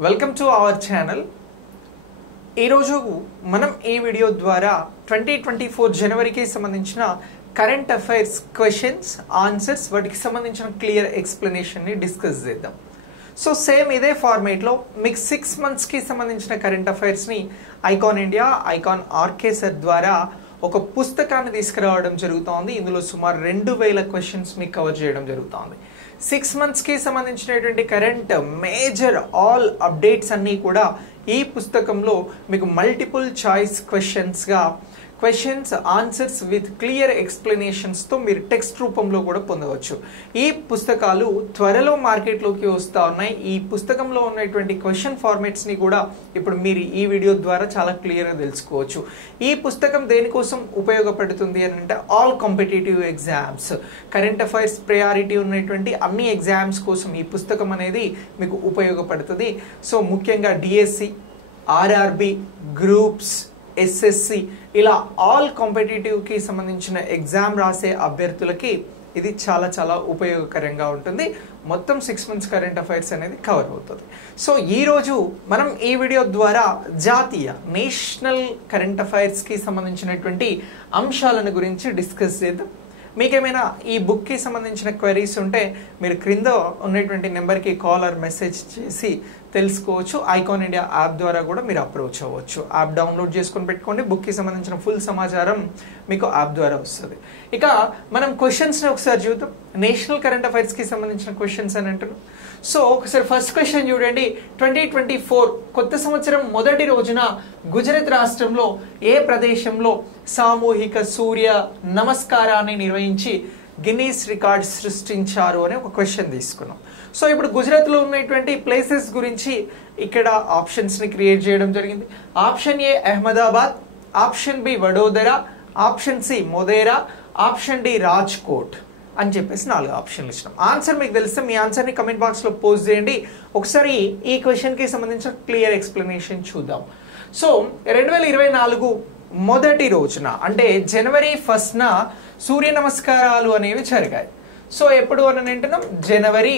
Welcome to our channel. ఈరోజు మనం ఈ వీడియో ద్వారా 2024 జనవరికి సంబంధించిన కరెంట్ అఫైర్స్ క్వశ్చన్స్ ఆన్సర్స్ వాటికి సంబంధించిన క్లియర్ ఎక్స్ప్లెనేషన్ ని డిస్కస్ చేద్దాం. సో సేమ్ ఇదే ఫార్మేట్ లో మీకు 6 months కి సంబంధించిన కరెంట్ అఫైర్స్ ని Icon India Icon RK sir ద్వారా ఒక పుస్తకాన్ని తీసుకురావడం జరుగుతోంది. ఇందులో సుమారు 2000 క్వశ్చన్స్ మీకు కవర్ చేయడం జరుగుతోంది. 6 months కి సంబంధించినటువంటి కరెంట్ మేజర్ ఆల్ అప్డేట్స్ అన్నీ కూడా ఈ పుస్తకంలో మీకు multiple choice questions answers with clear explanations తో మీరు టెక్స్ట్ రూపంలో కూడా పొందవచ్చు. ఈ పుస్తకాలు త్వరలో మార్కెట్లోకి వస్తూ ఉన్నాయి. ఈ పుస్తకంలో ఉన్నటువంటి క్వశ్చన్ ఫార్మాట్స్ ని కూడా ఇప్పుడు మీరు ఈ వీడియో ద్వారా చాలా క్లియర్గా తెలుసుకోవచ్చు. ఈ పుస్తకం దేనికోసం ఉపయోగపడుతుంది అని అంటే all competitive exams, current affairs priority ఉన్నటువంటి అన్ని ఎగ్జామ్స్ కోసం ఈ పుస్తకం అనేది మీకు ఉపయోగపడుతుంది. సో ముఖ్యంగా డిఎస్సి, ఆర్ఆర్బి, గ్రూప్స్, ఎస్ఎస్సి ఇలా ఆల్ కాంపిటేటివ్ కి సంబంధించిన ఎగ్జామ్ రాసే అభ్యర్థులకి ఇది చాలా చాలా ఉపయోగకరంగా ఉంటుంది. మొత్తం 6 months కరెంట్ అఫైర్స్ అనేది కవర్ అవుతుంది. సో ఈరోజు మనం ఈ వీడియో ద్వారా జాతీయ నేషనల్ కరెంట్ అఫైర్స్ కి సంబంధించినటువంటి అంశాలను గురించి డిస్కస్ చేద్దాం. మీకేమైనా ఈ బుక్ కి సంబంధించిన క్వైరీస్ ఉంటే మీరు క్రింద ఉన్నటువంటి నెంబర్కి కాల్ ఆర్ మెసేజ్ చేసి తెలుసుకోవచ్చు. ఐకాన్ ఇండియా యాప్ ద్వారా కూడా మీరు అప్రోచ్ అవ్వచ్చు. యాప్ డౌన్లోడ్ చేసుకొని పెట్టుకోండి. బుక్ కి సంబంధించిన ఫుల్ సమాచారం మీకు యాప్ ద్వారా వస్తుంది. ఇక మనం క్వశ్చన్స్ ని ఒకసారి చూద్దాం. నేషనల్ కరెంట్ అఫైర్స్ కి సంబంధించిన క్వశ్చన్స్ అని అంటారు. సో ఒకసారి ఫస్ట్ క్వశ్చన్ చూడండి. 2024 కొత్త సంవత్సరం మొదటి రోజున గుజరాత్ రాష్ట్రంలో ఏ ప్రదేశంలో సామూహిక సూర్య నమస్కారాన్ని నిర్వహించి గిన్నీస్ రికార్డ్ సృష్టించారు అనే ఒక క్వశ్చన్ తీసుకున్నాం. సో ఇప్పుడు గుజరాత్ లో ఉన్నటువంటి ప్లేసెస్ గురించి ఇక్కడ ఆప్షన్స్ ని క్రియేట్ చేయడం జరిగింది. Option A Ahmedabad, option B Vadodara, option C Modhera, option D Rajkot అని చెప్పేసి 4 ఆప్షన్లు ఇచ్చినాం. ఆన్సర్ మీకు తెలిస్తే మీ ఆన్సర్ ని కమెంట్ బాక్స్ లో పోస్ట్ చేయండి. ఒకసారి ఈ క్వశ్చన్ కి సంబంధించిన క్లియర్ ఎక్స్ప్లెనేషన్ చూద్దాం. సో 2024 మొదటి రోజున అంటే జనవరి 1న సూర్య నమస్కారాలు అనేవి జరిగాయి. సో ఎప్పుడు అని అంటున్నాం, జనవరి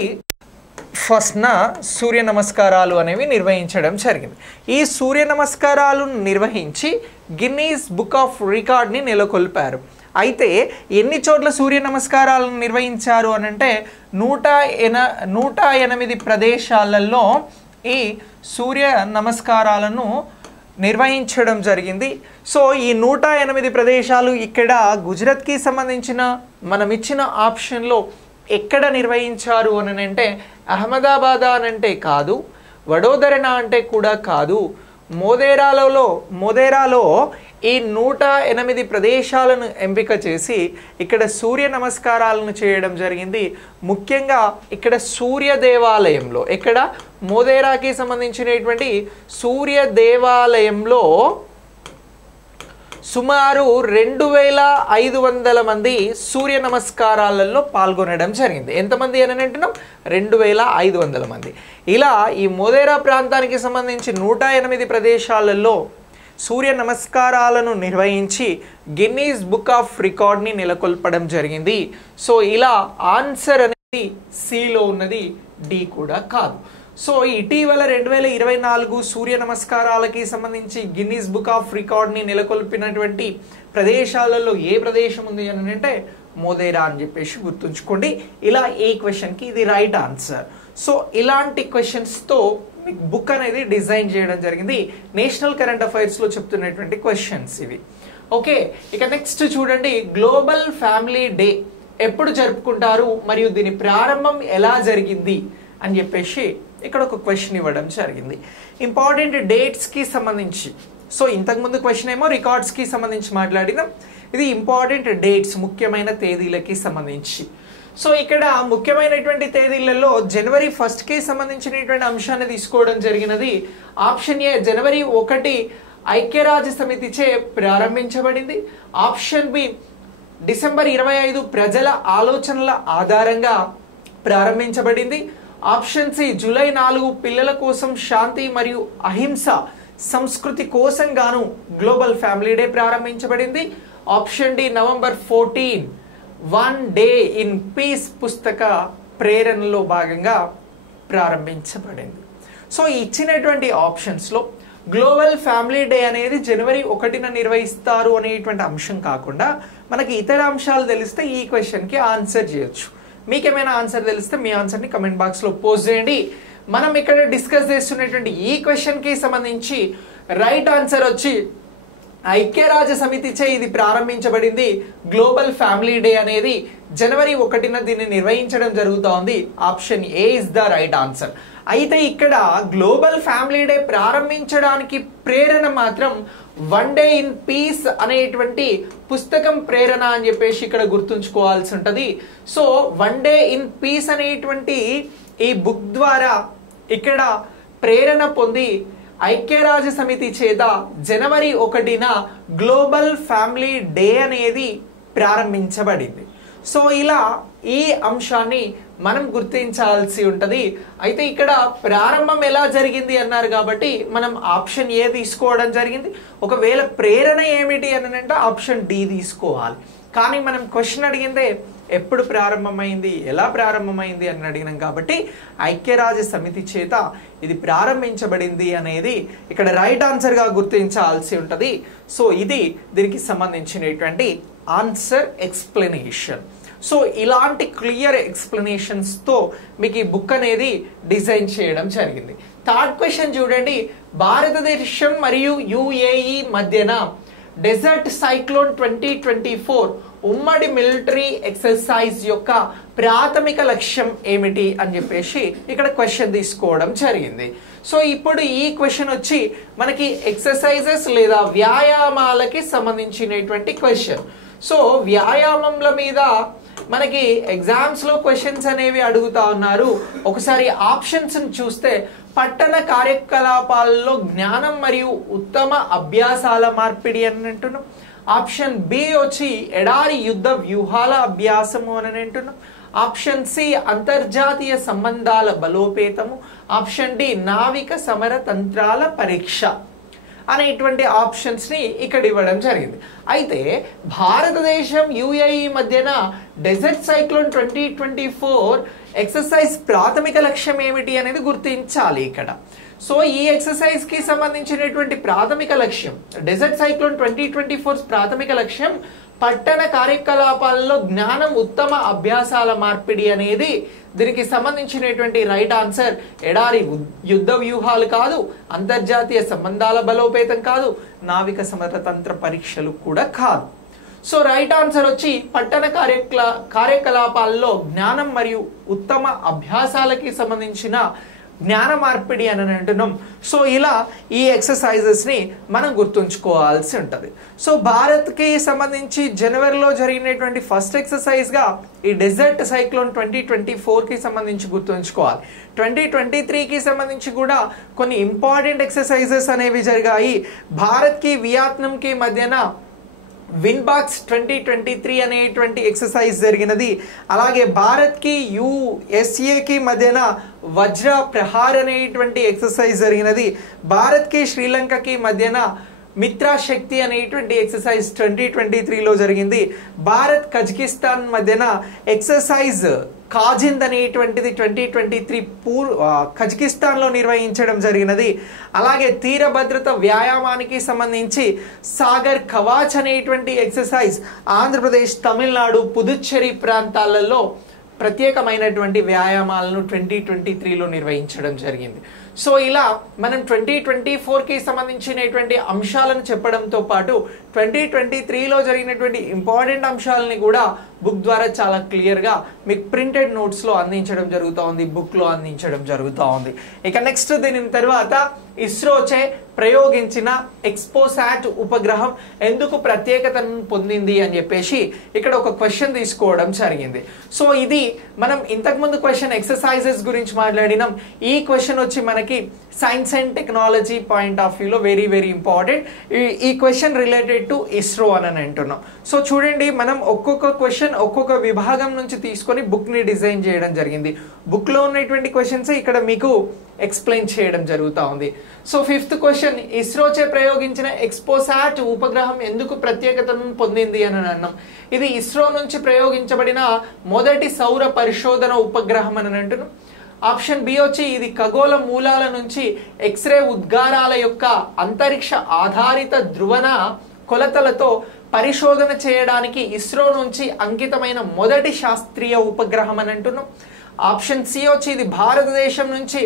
1న సూర్య నమస్కారాలు అనేవి నిర్వహించడం జరిగింది. ఈ సూర్య నమస్కారాలను నిర్వహించి గిన్నీస్ బుక్ ఆఫ్ రికార్డ్ని నెలకొల్పారు. అయితే ఎన్ని చోట్ల సూర్య నమస్కారాలను నిర్వహించారు అని అంటే 108 ప్రదేశాలలో ఈ సూర్య నమస్కారాలను నిర్వహించడం జరిగింది. సో ఈ 108 ప్రదేశాలు ఇక్కడ గుజరాత్కి సంబంధించిన మనం ఇచ్చిన ఆప్షన్లో ఎక్కడ నిర్వహించారు అని అంటే అహ్మదాబాద్ అని అంటే కాదు, వడోదరన అంటే కూడా కాదు, మోదేరాలో ఈ 108 ప్రదేశాలను ఎంపిక చేసి ఇక్కడ సూర్య నమస్కారాలను చేయడం జరిగింది. ముఖ్యంగా ఇక్కడ సూర్య దేవాలయంలో, ఇక్కడ మోదేరాకి సంబంధించినటువంటి సూర్య దేవాలయంలో సుమారు 2500 మంది సూర్య నమస్కారాలలో పాల్గొనడం జరిగింది. ఎంతమంది అని అంటున్నాం, 2500 మంది. ఇలా ఈ మోదేరా ప్రాంతానికి సంబంధించి 108 ప్రదేశాలలో సూర్య నమస్కారాలను నిర్వహించి గిన్నీస్ బుక్ ఆఫ్ రికార్డ్ని నెలకొల్పడం జరిగింది. సో ఇలా ఆన్సర్ అనేది సిలో ఉన్నది, డి కూడా కాదు. సో ఇటీవల 2024 సూర్య నమస్కారాలకి సంబంధించి గిన్నీస్ బుక్ ఆఫ్ రికార్డ్ని నెలకొల్పినటువంటి ప్రదేశాలలో ఏ ప్రదేశం ఉంది అని అంటే మోదేరా అని చెప్పేసి గుర్తుంచుకోండి. ఇలా ఈ క్వశ్చన్కి ఇది రైట్ ఆన్సర్. సో ఇలాంటి క్వశ్చన్స్తో మీకు బుక్ అనేది డిజైన్ చేయడం జరిగింది. నేషనల్ కరెంట్ అఫైర్స్లో చెప్తున్నటువంటి క్వశ్చన్స్ ఇవి. ఓకే, ఇక నెక్స్ట్ చూడండి. గ్లోబల్ ఫ్యామిలీ డే ఎప్పుడు జరుపుకుంటారు మరియు దీని ప్రారంభం ఎలా జరిగింది అని చెప్పేసి ఇక్కడ ఒక క్వశ్చన్ ఇవ్వడం జరిగింది. ఇంపార్టెంట్ డేట్స్కి సంబంధించి. సో ఇంతకుముందు క్వశ్చన్ ఏమో రికార్డ్స్కి సంబంధించి మాట్లాడినాం. ఇది ఇంపార్టెంట్ డేట్స్, ముఖ్యమైన తేదీలకి సంబంధించి. సో ఇక్కడ ముఖ్యమైనటువంటి తేదీలలో జనవరి 1కి సంబంధించినటువంటి అంశాన్ని తీసుకోవడం జరిగినది. ఆప్షన్ ఏ జనవరి 1 ఐక్యరాజ్య సమితిచే ప్రారంభించబడింది. ఆప్షన్ బి డిసెంబర్ 25 ప్రజల ఆలోచనల ఆధారంగా ప్రారంభించబడింది. ఆప్షన్ సి జూలై 4 పిల్లల కోసం శాంతి మరియు అహింస సంస్కృతి కోసం గాను గ్లోబల్ ఫ్యామిలీ డే ప్రారంభించబడింది. Option D November 14 one day in peace పుస్తక ప్రేరణలో భాగంగా ప్రారంభించబడింది. సో ఇచ్చినటువంటి ఆప్షన్స్లో గ్లోబల్ ఫ్యామిలీ డే అనేది జనవరి 1న నిర్వహిస్తారు అనేటువంటి అంశం కాకుండా మనకి ఇతర అంశాలు తెలిస్తే ఈ క్వశ్చన్కి ఆన్సర్ చేయొచ్చు. మీకేమైనా ఆన్సర్ తెలిస్తే మీ ఆన్సర్ని కమెంట్ బాక్స్లో పోస్ట్ చేయండి. మనం ఇక్కడ డిస్కస్ చేస్తున్నటువంటి ఈ క్వశ్చన్కి సంబంధించి రైట్ ఆన్సర్ వచ్చి ఐక్యరాజ్య సమితిచే ఇది ప్రారంభించబడింది. గ్లోబల్ ఫ్యామిలీ డే అనేది జనవరి 1న దీన్ని నిర్వహించడం జరుగుతోంది. Option A is the right answer. అయితే ఇక్కడ గ్లోబల్ ఫ్యామిలీ డే ప్రారంభించడానికి ప్రేరణ మాత్రం వన్ డే ఇన్ పీస్ అనేటువంటి పుస్తకం ప్రేరణ అని చెప్పేసి ఇక్కడ గుర్తుంచుకోవాల్సి ఉంటుంది. So one day in piece అనేటువంటి ఈ బుక్ ద్వారా ఇక్కడ ప్రేరణ పొంది ఐక్యరాజ్య సమితి చేత జనవరి 1న గ్లోబల్ ఫ్యామిలీ డే అనేది ప్రారంభించబడింది. సో ఇలా ఈ అంశాన్ని మనం గుర్తించాల్సి ఉంటుంది. అయితే ఇక్కడ ప్రారంభం ఎలా జరిగింది అన్నారు కాబట్టి మనం ఆప్షన్ ఏ తీసుకోవడం జరిగింది. ఒకవేళ ప్రేరణ ఏమిటి అని అంటే ఆప్షన్ డి తీసుకోవాలి. కానీ మనం క్వశ్చన్ అడిగిందే ఎప్పుడు ప్రారంభమైంది, ఎలా ప్రారంభమైంది అని అడిగినాం కాబట్టి ఐక్యరాజ్య సమితి చేత ఇది ప్రారంభించబడింది అనేది ఇక్కడ రైట్ ఆన్సర్గా గుర్తించాల్సి ఉంటుంది. సో ఇది దీనికి సంబంధించినటువంటి ఆన్సర్ ఎక్స్ప్లెనేషన్. సో ఇలాంటి క్లియర్ ఎక్స్ప్లెనేషన్స్తో మీకు ఈ బుక్ అనేది డిజైన్ చేయడం జరిగింది. థర్డ్ క్వశ్చన్ చూడండి. భారతదేశం మరియు యుఏఈ మధ్యన డెజర్ట్ సైక్లోన్ 2024 ఉమ్మడి మిలిటరీ ఎక్సర్సైజ్ యొక్క ప్రాథమిక లక్ష్యం ఏమిటి అని చెప్పేసి ఇక్కడ క్వశ్చన్ తీసుకోవడం జరిగింది. సో ఇప్పుడు ఈ క్వశ్చన్ వచ్చి మనకి ఎక్సర్సైజెస్ లేదా వ్యాయామాలకి సంబంధించినటువంటి క్వశ్చన్. సో వ్యాయామంల మీద మనకి ఎగ్జామ్స్ లో క్వశ్చన్స్ అనేవి అడుగుతా ఉన్నారు. ఒకసారి ఆప్షన్స్ చూస్తే పట్టణ కార్యకలాపాల్లో జ్ఞానం మరియు ఉత్తమ అభ్యాసాల మార్పిడి అని అంటున్నాం. ఆప్షన్ బి వచ్చి ఎడారి యుద్ధ వ్యూహాల అభ్యాసము అని అంటున్నాం. ఆప్షన్ సి అంతర్జాతీయ సంబంధాల బలోపేతము. ఆప్షన్ డి నావిక సమర తంత్రాల పరీక్ష అనేటువంటి ఆప్షన్స్ ని ఇక్కడ ఇవ్వడం జరిగింది. అయితే భారతదేశం యుఏఈ మధ్యన డెజర్ట్ సైక్లోన్ 2024 ఎక్సర్సైజ్ ప్రాథమిక లక్ష్యం ఏమిటి అనేది గుర్తించాలి ఇక్కడ. సో ఈ ఎక్సర్సైజ్ కి సంబంధించినటువంటి ప్రాథమిక లక్ష్యం డెజర్ట్ సైక్లోన్ 2024 ప్రాథమిక లక్ష్యం పట్టణ కార్యకలాపాలలో జ్ఞానం ఉత్తమ అభ్యాసాల మార్పిడి అనేది దీనికి సంబంధించినటువంటి రైట్ ఆన్సర్. ఎడారి యుద్ధ వ్యూహాలు కాదు, అంతర్జాతీయ సంబంధాల బలోపేతం కాదు, నావిక సమరతంత్ర పరీక్షలు కూడా కాదు. సో రైట్ ఆన్సర్ వచ్చి పట్టణ కార్యకలాపాల్లో జ్ఞానం మరియు ఉత్తమ అభ్యాసాలకి సంబంధించిన జ్ఞాన మార్పిడి అని అంటున్నాం. సో ఇలా ఈ ఎక్సర్సైజెస్ ని మనం గుర్తుంచుకోవాల్సి ఉంటుంది. సో భారత్కి సంబంధించి జనవరిలో జరిగినటువంటి ఫస్ట్ ఎక్సర్సైజ్ గా ఈ డెజర్ట్ సైక్లోన్ 2024కి సంబంధించి గుర్తుంచుకోవాలి. 2023కి సంబంధించి కూడా కొన్ని ఇంపార్టెంట్ ఎక్సర్సైజెస్ అనేవి జరిగాయి. భారత్కి వియత్నాంకి మధ్యన విన్బాక్స్ 2023 అనేటువంటి ఎక్సర్సైజ్ జరిగినది. అలాగే భారత్కి యుఎస్ఏకి మధ్యన వజ్ర ప్రహార్ అనేటువంటి ఎక్సర్సైజ్ జరిగినది. భారత్కి శ్రీలంకకి మధ్యన మిత్రశక్తి అనేటువంటి ఎక్సర్సైజ్ 2023లో జరిగింది. భారత్ కజకిస్తాన్ మధ్యన ఎక్సర్సైజ్ కాజింద్ అనేటువంటిది 2023 కజకిస్తాన్ లో నిర్వహించడం జరిగినది. అలాగే తీర భద్రత వ్యాయామానికి సంబంధించి సాగర్ కవాచ్ అనేటువంటి ఎక్సర్సైజ్ ఆంధ్రప్రదేశ్, తమిళనాడు, పుదుచ్చేరి ప్రాంతాలలో ప్రత్యేకమైనటువంటి వ్యాయామాలను 2023లో నిర్వహించడం జరిగింది. సో ఇలా మనం 2024కి సంబంధించినటువంటి అంశాలను చెప్పడంతో పాటు 2023లో జరిగినటువంటి ఇంపార్టెంట్ అంశాలని కూడా బుక్ ద్వారా చాలా క్లియర్గా మీకు ప్రింటెడ్ నోట్స్లో అందించడం జరుగుతూ ఉంది, బుక్లో అందించడం జరుగుతూ ఉంది. ఇక నెక్స్ట్ దీని తర్వాత ఇస్రోచే ప్రయోగించిన ఎక్స్పోసాట్ ఉపగ్రహం ఎందుకు ప్రత్యేకతను పొందింది అని చెప్పేసి ఇక్కడ ఒక క్వశ్చన్ తీసుకోవడం జరిగింది. సో ఇది మనం ఇంతకుముందు క్వశ్చన్ ఎక్సర్సైజెస్ గురించి మాట్లాడినాం. ఈ క్వశ్చన్ వచ్చి మనకి science and technology point of వ్యూలో వెరీ వెరీ ఇంపార్టెంట్. ఈ క్వశ్చన్ రిలేటెడ్ టు ఇస్రో అని అంటున్నాం. సో చూడండి, మనం ఒక్కొక్క క్వశ్చన్ ఒక్కొక్క విభాగం నుంచి తీసుకొని బుక్ ని డిజైన్ చేయడం జరిగింది. బుక్ లో ఉన్నటువంటి క్వశ్చన్స్ ఇక్కడ మీకు ఎక్స్ప్లెయిన్ చేయడం జరుగుతూ ఉంది. సో ఫిఫ్త్ క్వశ్చన్, ఇస్రోచే ప్రయోగించిన ఎక్స్పోసాట్ ఉపగ్రహం ఎందుకు ప్రత్యేకతను పొందింది అని అన్నాం. ఇది ఇస్రో నుంచి ప్రయోగించబడిన మొదటి సౌర పరిశోధన ఉపగ్రహం అని అంటున్నాం. ఆప్షన్ బి వచ్చి ఇది ఖగోళ మూలాల నుంచి ఎక్స్రే ఉద్గారాల యొక్క అంతరిక్ష ఆధారిత ధ్రువణ కొలతలతో పరిశోధన చేయడానికి ఇస్రో నుంచి అంకితమైన మొదటి శాస్త్రీయ ఉపగ్రహం అని అంటున్నాం. ఆప్షన్ సి వచ్చి ఇది భారతదేశం నుంచి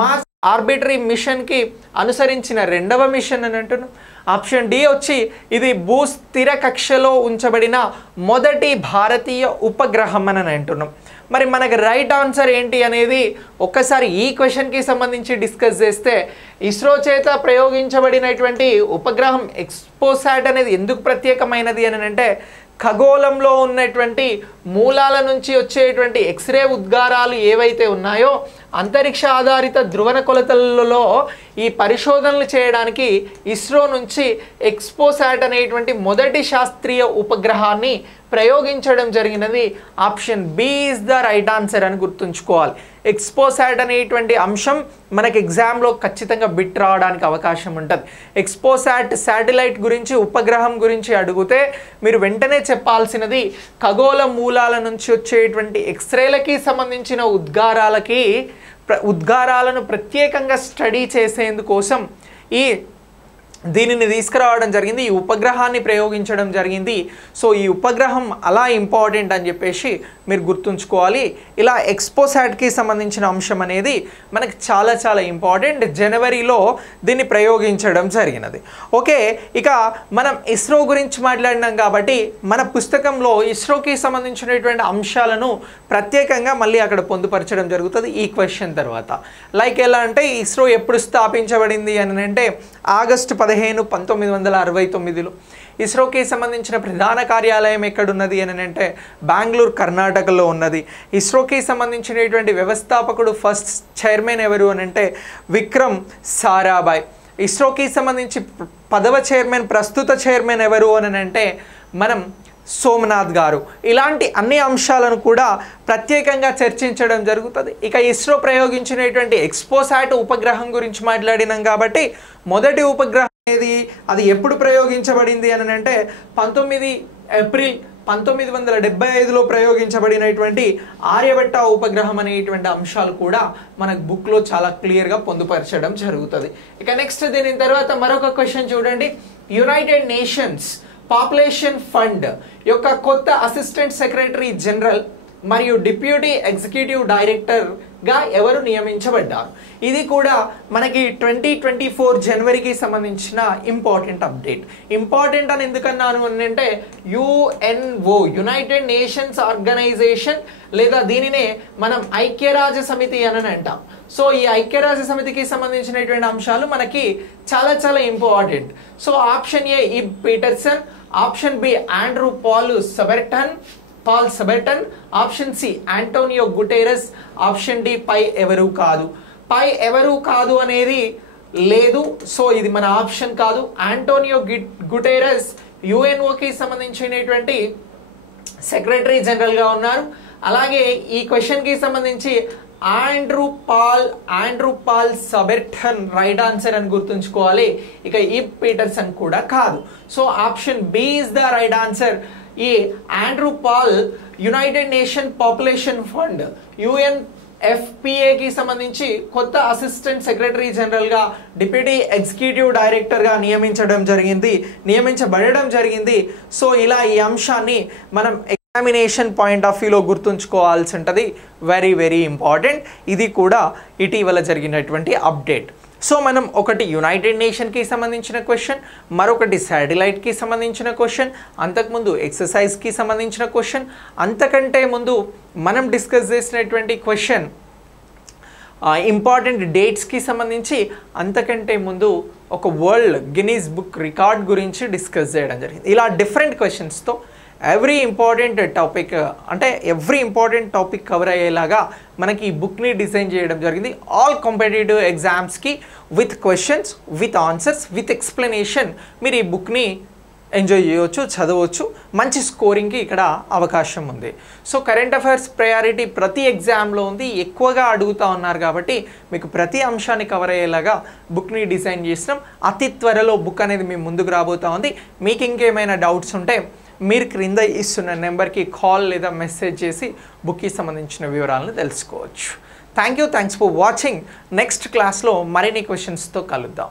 మార్స్ ఆర్బిటరీ మిషన్ కి అనుసరించిన రెండవ మిషన్ అని అంటున్నాం. ఆప్షన్ డి వచ్చి ఇది భూస్థిర కక్షలో ఉంచబడిన మొదటి భారతీయ ఉపగ్రహం అని అంటున్నాం. మరి మనకి రైట్ ఆన్సర్ ఏంటి అనేది ఒక్కసారి ఈ క్వశ్చన్కి సంబంధించి డిస్కస్ చేస్తే, ఇస్రో చేత ప్రయోగించబడినటువంటి ఉపగ్రహం ఎక్స్పోసాట్ అనేది ఎందుకు ప్రత్యేకమైనది అని అంటే, ఖగోళంలో ఉన్నటువంటి మూలాల నుంచి వచ్చేటువంటి ఎక్స్రే ఉద్గారాలు ఏవైతే ఉన్నాయో అంతరిక్ష ఆధారిత ధ్రువణ కొలతలలో ఈ పరిశోధనలు చేయడానికి ఇస్రో నుంచి ఎక్స్పోసాట్ అనేటువంటి మొదటి శాస్త్రీయ ఉపగ్రహాన్ని ప్రయోగించడం జరిగినది. Option B is the right answer అని గుర్తుంచుకోవాలి. ఎక్స్పోసాట్ అనేటువంటి అంశం మనకి ఎగ్జామ్లో ఖచ్చితంగా బిట్ రావడానికి అవకాశం ఉంటుంది. ఎక్స్పోసాట్ శాటిలైట్ గురించి, ఉపగ్రహం గురించి అడిగితే మీరు వెంటనే చెప్పాల్సినది ఖగోళ మూలాల నుంచి వచ్చేటువంటి ఎక్స్రేలకి సంబంధించిన ఉద్గారాలను ప్రత్యేకంగా స్టడీ చేసేందుకోసం దీనిని తీసుకురావడం జరిగింది, ఈ ఉపగ్రహాన్ని ప్రయోగించడం జరిగింది. సో ఈ ఉపగ్రహం అలా ఇంపార్టెంట్ అని చెప్పేసి మీరు గుర్తుంచుకోవాలి. ఇలా ఎక్స్పోసాట్కి సంబంధించిన అంశం అనేది మనకి చాలా చాలా ఇంపార్టెంట్. జనవరిలో దీన్ని ప్రయోగించడం జరిగినది. ఓకే, ఇక మనం ఇస్రో గురించి మాట్లాడినాం కాబట్టి మన పుస్తకంలో ఇస్రోకి సంబంధించినటువంటి అంశాలను ప్రత్యేకంగా మళ్ళీ అక్కడ పొందుపరచడం జరుగుతుంది ఈ క్వశ్చన్ తర్వాత. లైక్ ఎలా అంటే, ఇస్రో ఎప్పుడు స్థాపించబడింది అని అంటే ఆగస్టు 15, 1969లో. ఇస్రోకి సంబంధించిన ప్రధాన కార్యాలయం ఎక్కడున్నది అని అంటే బెంగళూరు, కర్ణాటకలో ఉన్నది. ఇస్రోకి సంబంధించినటువంటి వ్యవస్థాపకుడు ఫస్ట్ చైర్మన్ ఎవరు అని అంటే విక్రమ్ సారాభాయ్. ఇస్రోకి సంబంధించి 10వ చైర్మన్, ప్రస్తుత చైర్మన్ ఎవరు అని అంటే మనం సోమనాథ్ గారు. ఇలాంటి అన్ని అంశాలను కూడా ప్రత్యేకంగా చర్చించడం జరుగుతుంది. ఇక ఇస్రో ప్రయోగించినటువంటి ఎక్స్పోసాట్ ఉపగ్రహం గురించి మాట్లాడినాం కాబట్టి మొదటి ఉపగ్రహం అనేది అది ఎప్పుడు ప్రయోగించబడింది అని అంటే 19 ఏప్రిల్ 1975లో ప్రయోగించబడినటువంటి ఆర్యభట్ట ఉపగ్రహం అనేటువంటి అంశాలు కూడా మనకు బుక్లో చాలా క్లియర్గా పొందుపరచడం జరుగుతుంది. ఇక నెక్స్ట్ దీని తర్వాత మరొక క్వశ్చన్ చూడండి. యునైటెడ్ నేషన్స్ పాపులేషన్ ఫండ్ యొక్క కొత్త అసిస్టెంట్ సెక్రటరీ జనరల్ మరియు డిప్యూటీ ఎగ్జిక్యూటివ్ డైరెక్టర్గా ఎవరు నియమించబడ్డారు? ఇది కూడా మనకి 2024 జనవరికి సంబంధించిన ఇంపార్టెంట్ అప్డేట్. ఇంపార్టెంట్ అని ఎందుకన్నాను అని అంటే యుఎన్ఓ, యునైటెడ్ నేషన్స్ ఆర్గనైజేషన్, లేదా దీనినే మనం ఐక్యరాజ్య సమితి అని అంటాం. సో ఈ ఐక్యరాజ్య సమితికి సంబంధించినటువంటి అంశాలు మనకి చాలా చాలా important. So option A Ib Petersen, option B Andrew Paul Saberton, option C Antonio Guterres, option D పై ఎవరు కాదు. పై ఎవరు కాదు అనేది లేదు, సో ఇది మన ఆప్షన్ కాదు. ఆంటోనియో గుటెరస్ యుఎన్ఓకి సంబంధించినటువంటి సెక్రటరీ జనరల్గా ఉన్నారు. అలాగే ఈ క్వశ్చన్కి సంబంధించి Andrew Paul Saberton right answer అని గుర్తుంచుకోవాలి. ఇక ఇబ్ పీటర్సన్ కూడా కాదు. So option B is the right answer. ఈ Andrew Paul United Nation Population Fund యుఎన్ఎఫ్పిఏకి సంబంధించి కొత్త అసిస్టెంట్ సెక్రటరీ జనరల్గా, డిప్యూటీ ఎగ్జిక్యూటివ్ డైరెక్టర్గా నియమించబడడం జరిగింది. సో ఇలా ఈ అంశాన్ని మనం ఎగ్జామినేషన్ పాయింట్ ఆఫ్ వ్యూలో గుర్తుంచుకోవాల్సి ఉంటుంది. Very very important. ఇది కూడా ఇటీవల జరిగినటువంటి అప్డేట్. సో మనం ఒకటి యునైటెడ్ నేషన్కి సంబంధించిన క్వశ్చన్, మరొకటి శాటిలైట్కి సంబంధించిన క్వశ్చన్, అంతకుముందు ఎక్సర్సైజ్కి సంబంధించిన క్వశ్చన్, అంతకంటే ముందు మనం డిస్కస్ చేసినటువంటి క్వశ్చన్ ఇంపార్టెంట్ డేట్స్కి సంబంధించి, అంతకంటే ముందు ఒక వరల్డ్ గిన్నీస్ బుక్ రికార్డ్ గురించి డిస్కస్ చేయడం జరిగింది. ఇలా డిఫరెంట్ క్వశ్చన్స్తో ఎవ్రీ ఇంపార్టెంట్ టాపిక్ కవర్ అయ్యేలాగా మనకి ఈ బుక్ని డిజైన్ చేయడం జరిగింది. ఆల్ కాంపిటేటివ్ ఎగ్జామ్స్కి with questions, with answers, with explanation మీరు ఈ బుక్ని ఎంజాయ్ చేయవచ్చు, చదవచ్చు. మంచి స్కోరింగ్కి ఇక్కడ అవకాశం ఉంది. సో కరెంట్ అఫైర్స్ ప్రయారిటీ ప్రతి ఎగ్జామ్లో ఉంది, ఎక్కువగా అడుగుతూ ఉన్నారు కాబట్టి మీకు ప్రతి అంశాన్ని కవర్ అయ్యేలాగా బుక్ని డిజైన్ చేసినాం. అతి త్వరలో బుక్ అనేది మీ ముందుకు రాబోతూ ఉంది. మీకు ఇంకేమైనా డౌట్స్ ఉంటే మీరు క్రింద ఇస్తున్న నెంబర్కి కాల్ లేదా మెసేజ్ చేసి బుక్కి సంబంధించిన వివరాలను తెలుసుకోవచ్చు. Thanks for watching. నెక్స్ట్ క్లాస్లో మరిన్ని క్వశ్చన్స్తో కలుద్దాం.